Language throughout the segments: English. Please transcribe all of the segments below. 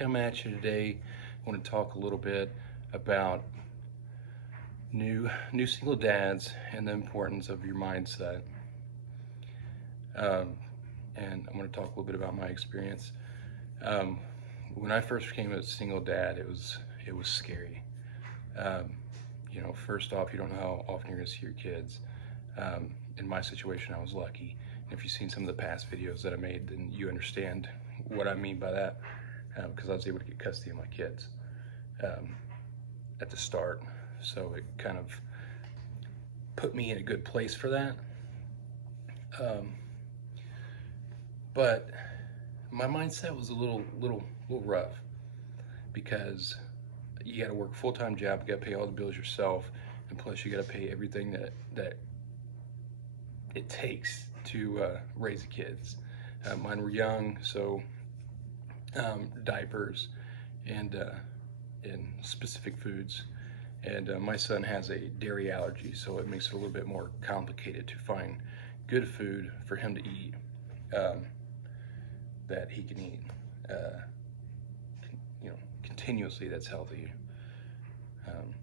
coming at you today. I want to talk a little bit about new single dads and the importance of your mindset. Um, and I'm going to talk a little bit about my experience. Um, when I first became a single dad, it was scary. Um, first off, you don't know how often you're going to see your kids. In my situation, I was lucky. And if you've seen some of the past videos that I made, then you understand what I mean by that, because I was able to get custody of my kids um, at the start. So it kind of put me in a good place for that. Um, but my mindset was a little rough because you got to work a full time job, you got to pay all the bills yourself, and plus you got to pay everything that it takes to raise the kids. Mine were young, so diapers and specific foods. And my son has a dairy allergy, so it makes it a little bit more complicated to find good food for him to eat, um, that he can eat, uh, continuously. That's healthy. Um,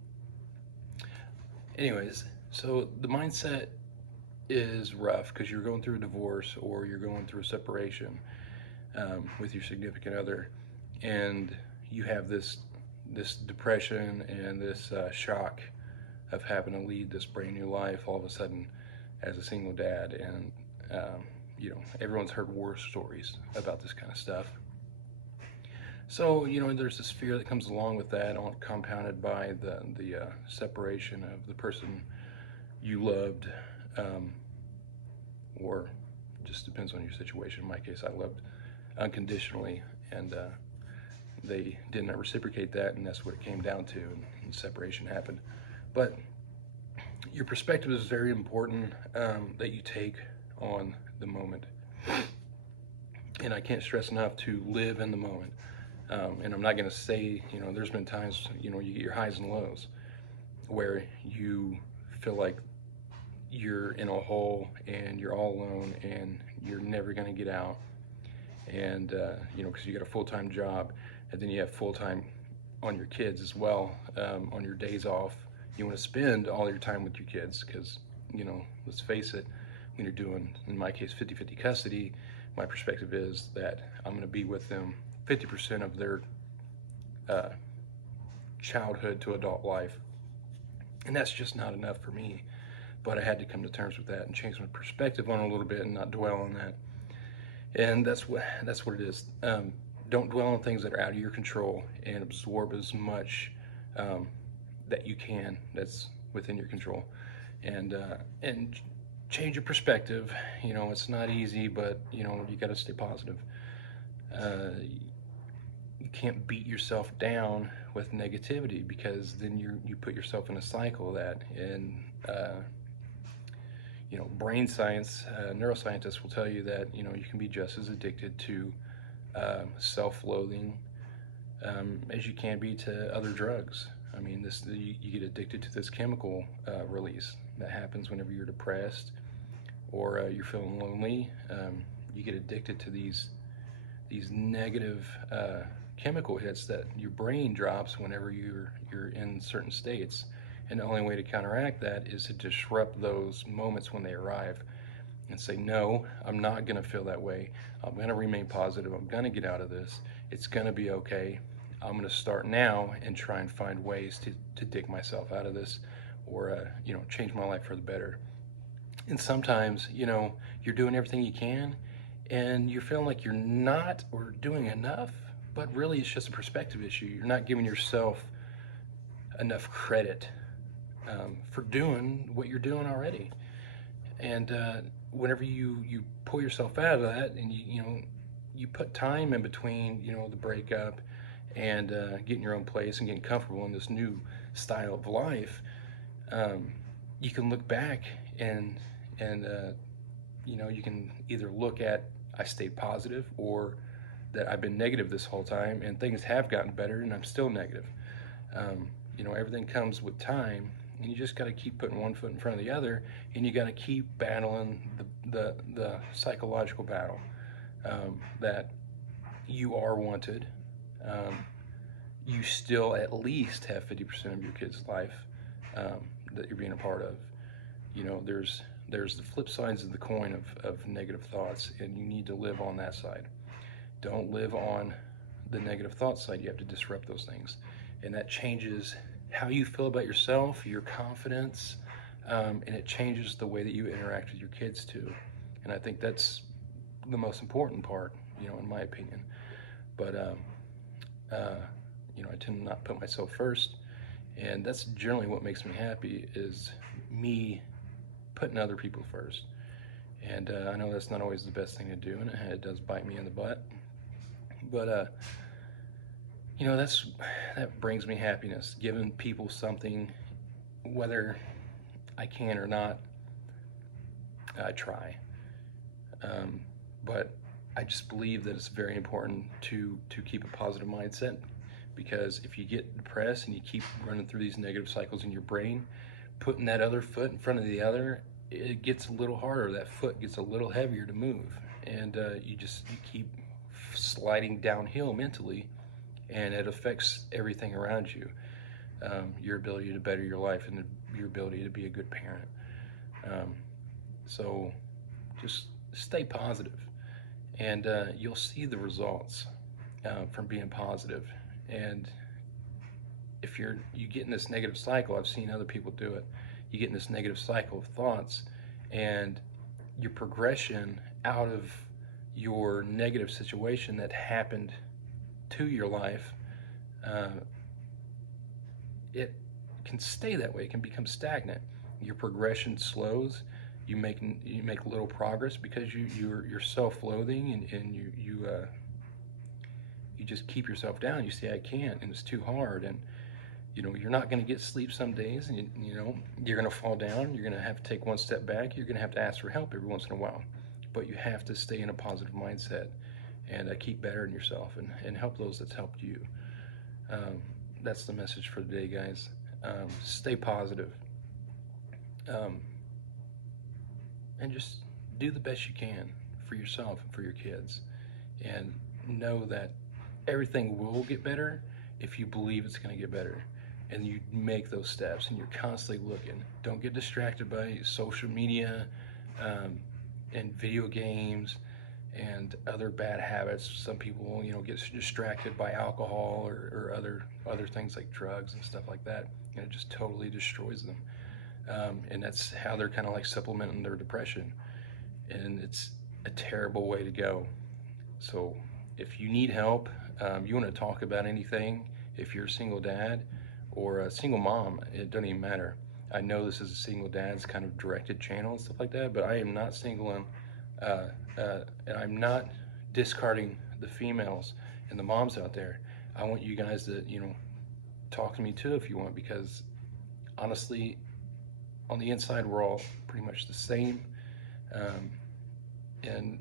anyways, so the mindset is rough because you're going through a divorce or you're going through a separation with your significant other, and you have this depression and this shock of having to lead this brand new life all of a sudden as a single dad. And everyone's heard war stories about this kind of stuff. So there's this fear that comes along with that, all compounded by the separation of the person you loved, um, or just depends on your situation. In my case, I loved unconditionally, and they didn't reciprocate that, and that's what it came down to, and separation happened. But your perspective is very important, that you take on the moment. And I can't stress enough to live in the moment. And I'm not going to say, there's been times, you get your highs and lows where you feel like you're in a hole and you're all alone and you're never going to get out. And, because you got a full time job, and then you have full time on your kids as well, on your days off. You want to spend all your time with your kids because, let's face it, when you're doing, in my case, 50-50 custody, my perspective is that I'm going to be with them 50% of their uh, childhood to adult life. And that's just not enough for me. But I had to come to terms with that and change my perspective on it a little bit and not dwell on that. And that's what it is. Don't dwell on things that are out of your control, and absorb as much um, that you can that's within your control, and change your perspective. It's not easy, but you got to stay positive. You can't beat yourself down with negativity, because then you put yourself in a cycle of that. And brain science, neuroscientists will tell you that you can be just as addicted to self-loathing as you can be to other drugs. I mean, you get addicted to this chemical release that happens whenever you're depressed or you're feeling lonely. You get addicted to these negative chemical hits that your brain drops whenever you're in certain states. And the only way to counteract that is to disrupt those moments when they arrive and say, no, I'm not going to feel that way. I'm going to remain positive. I'm going to get out of this. It's going to be okay. I'm going to start now and try and find ways to dig myself out of this, or change my life for the better. And sometimes, you're doing everything you can and you're feeling like you're not or doing enough, but really it's just a perspective issue. You're not giving yourself enough credit for doing what you're doing already. And whenever you pull yourself out of that, and you put time in between the breakup and getting your own place and getting comfortable in this new style of life, you can look back and you can either look at, I stayed positive, or that I've been negative this whole time and things have gotten better and I'm still negative. Everything comes with time, and you just got to keep putting one foot in front of the other, and you got to keep battling the psychological battle, that you are wanted, you still at least have 50% of your kid's life that you're being a part of. You know, there's the flip sides of the coin of negative thoughts, and you need to live on that side. Don't live on the negative thought side. You have to disrupt those things, and that changes how you feel about yourself, your confidence, and it changes the way that you interact with your kids too. And I think that's the most important part, you know, in my opinion. But uh, you know, I tend to not put myself first, and that's generally what makes me happy is me putting other people first. And I know that's not always the best thing to do, and it does bite me in the butt. But you know, that brings me happiness, giving people something, whether I can or not. I try, um, but I just believe that it's very important to keep a positive mindset, because if you get depressed and you keep running through these negative cycles in your brain, putting that other foot in front of the other, it gets a little harder. That foot gets a little heavier to move, and you keep sliding downhill mentally, and it affects everything around you. Your ability to better your life and your ability to be a good parent. Um, so just stay positive, and you'll see the results from being positive. And if you get in this negative cycle, I've seen other people do it. You get in this negative cycle of thoughts, and your progression out of your negative situation that happened to your life, uh, it can stay that way. It can become stagnant. Your progression slows. You make little progress because you're self-loathing, and you just keep yourself down. You say I can't, and it's too hard, and you know you're not going to get sleep some days, and you know you're going to fall down. You're going to have to take one step back. You're going to have to ask for help every once in a while, but you have to stay in a positive mindset and keep bettering yourself, and help those that's helped you. Um, that's the message for today, guys. Stay positive, um, and just do the best you can for yourself and for your kids, and know that everything will get better if you believe it's going to get better, and you make those steps, and you're constantly looking. Don't get distracted by social media, um, and video games and other bad habits. Some people, you know, get distracted by alcohol or other things like drugs and stuff like that, and it just totally destroys them. And that's how they're kind of like supplementing their depression, and it's a terrible way to go. So if you need help, you want to talk about anything, if you're a single dad or a single mom, it doesn't even matter. I know this is a single dad's kind of directed channel and stuff like that, but I am not singling, and I'm not discarding the females and the moms out there. I want you guys to, you know, talk to me too if you want, because honestly, on the inside, we're all pretty much the same, um, and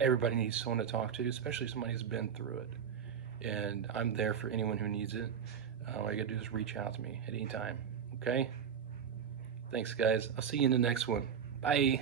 everybody needs someone to talk to, especially somebody who's been through it. And I'm there for anyone who needs it. All you gotta do is reach out to me at any time. Okay? Thanks, guys. I'll see you in the next one. Bye.